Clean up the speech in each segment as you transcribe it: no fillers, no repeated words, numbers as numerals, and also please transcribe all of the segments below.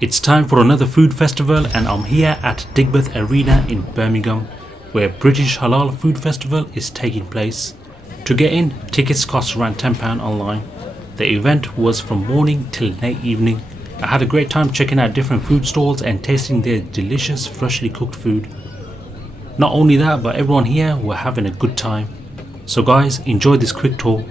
It's time for another food festival and I'm here at Digbeth Arena in Birmingham where British Halal Food Festival is taking place. To get in, tickets cost around £10 online. The event was from morning till late evening. I had a great time checking out different food stalls and tasting their delicious freshly cooked food. Not only that, but everyone here were having a good time. So guys, enjoy this quick tour.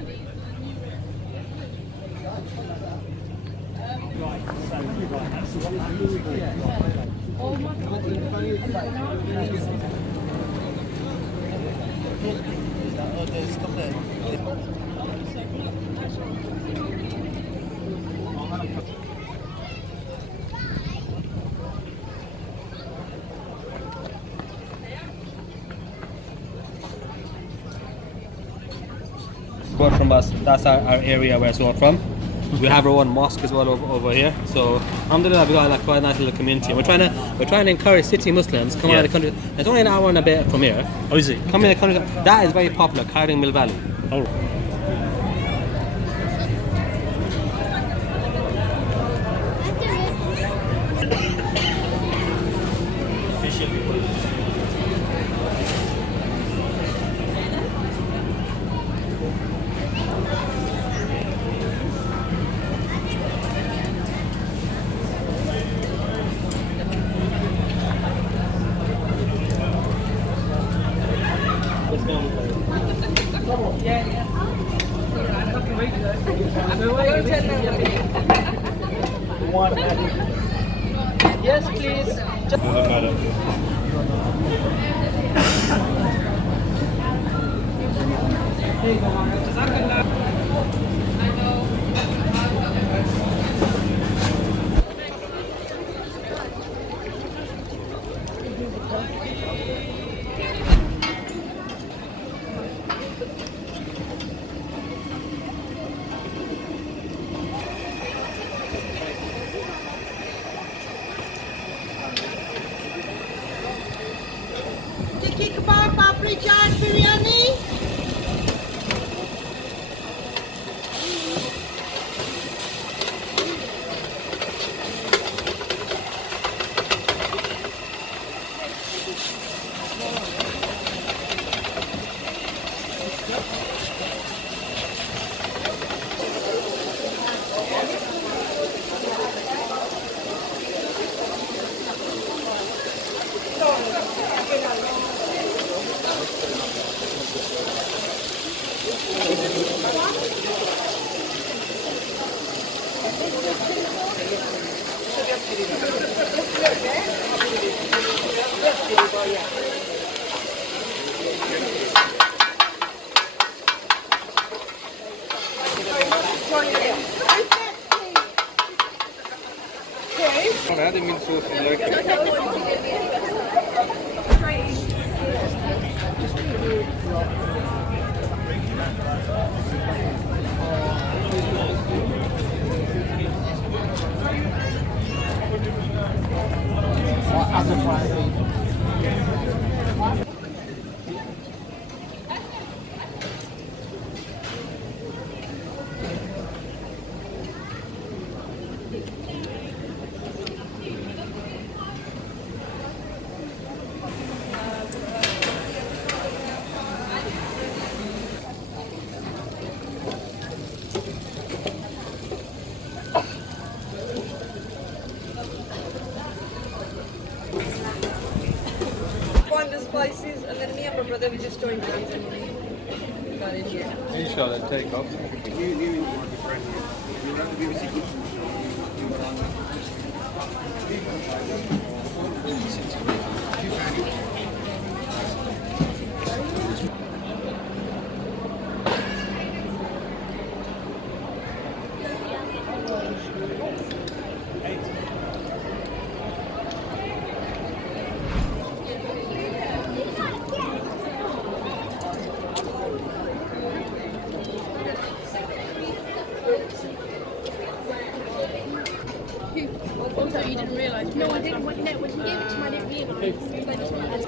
From us, that's our area where it's all from. We have our own mosque as well over here. So alhamdulillah, we got like quite a nice little community. We're trying to encourage city Muslims come out of the country. It's only an hour and a bit from here. Oh, is it? Come in the country. That is very popular, Carding Mill Valley. Oh. Yes, please. Doesn't matter. Sticky kebab, papri chaat, biryani. The spices, and then me and my brother we just joined hands and we got in here. Inshallah, take off. Also, you didn't realise. No, I didn't. When you gave it to me, I didn't realise. I just wanted to.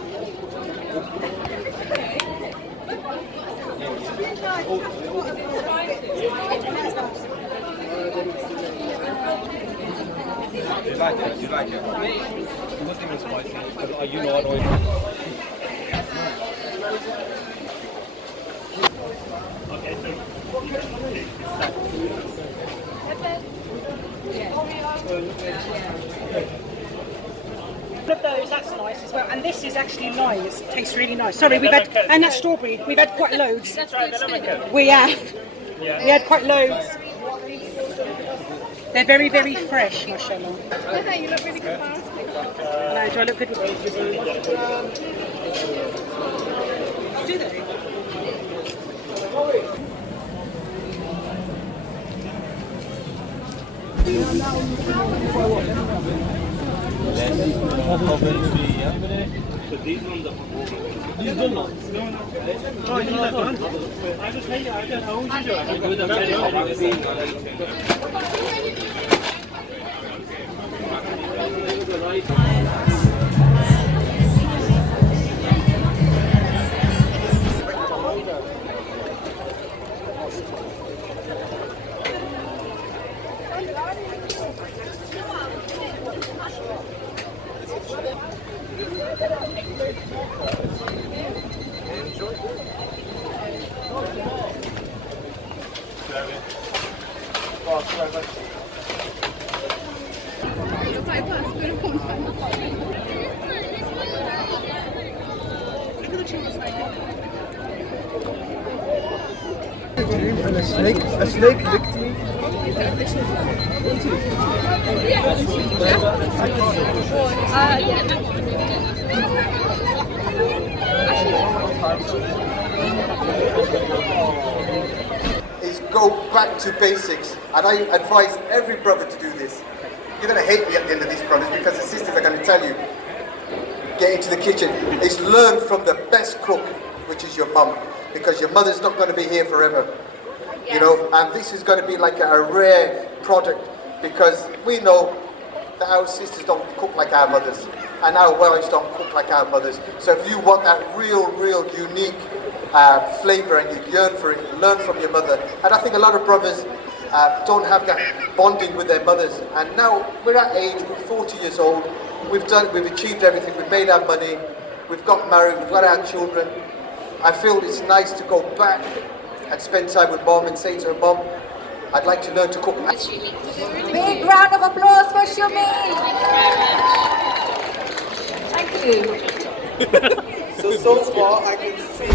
like it? You like it? It wasn't even spicy. You know I don't. One of those, that's nice as well. And this is actually nice. It tastes really nice. Sorry, we've had, and that's strawberry. We've had quite loads. We have. We had quite loads. They're very, very fresh, mashallah. You look really good, man. No, do I look good with these? Do they? And a snake licked me. Is go back to basics, and I advise every brother to do this. You're going to hate me at the end of these brothers because the sisters are going to tell you, get into the kitchen. Is learn from the best cook, which is your mum, because your mother's not going to be here forever. You know, and this is going to be like a rare product because we know that our sisters don't cook like our mothers and our wives don't cook like our mothers. So if you want that real unique flavour and you yearn for it, learn from your mother. And I think a lot of brothers don't have that bonding with their mothers. And now we're at age, we're 40 years old, we've achieved everything, we've made our money, we've got married, we've got our children. I feel it's nice to go back and spend time with mom and say to her, Mom, I'd like to learn to cook. Big round of applause for Shumi. Thank you. So far I can see.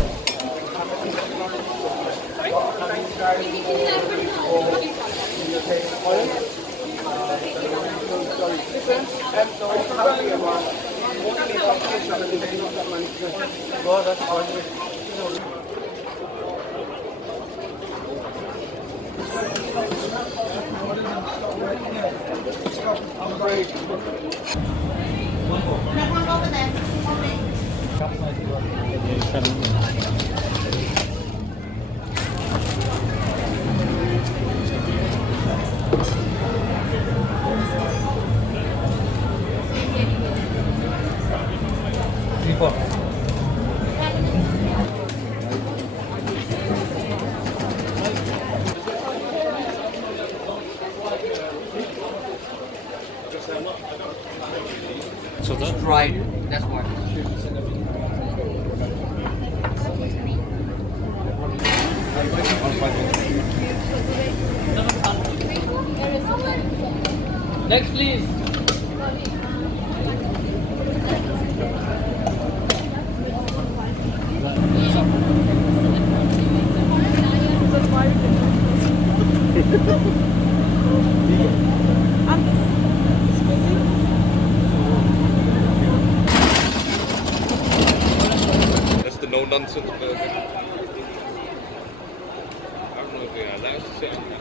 So that's Right, that's why. Next, please. That's the no-nonsense burger. I don't know if we're allowed to sit on that.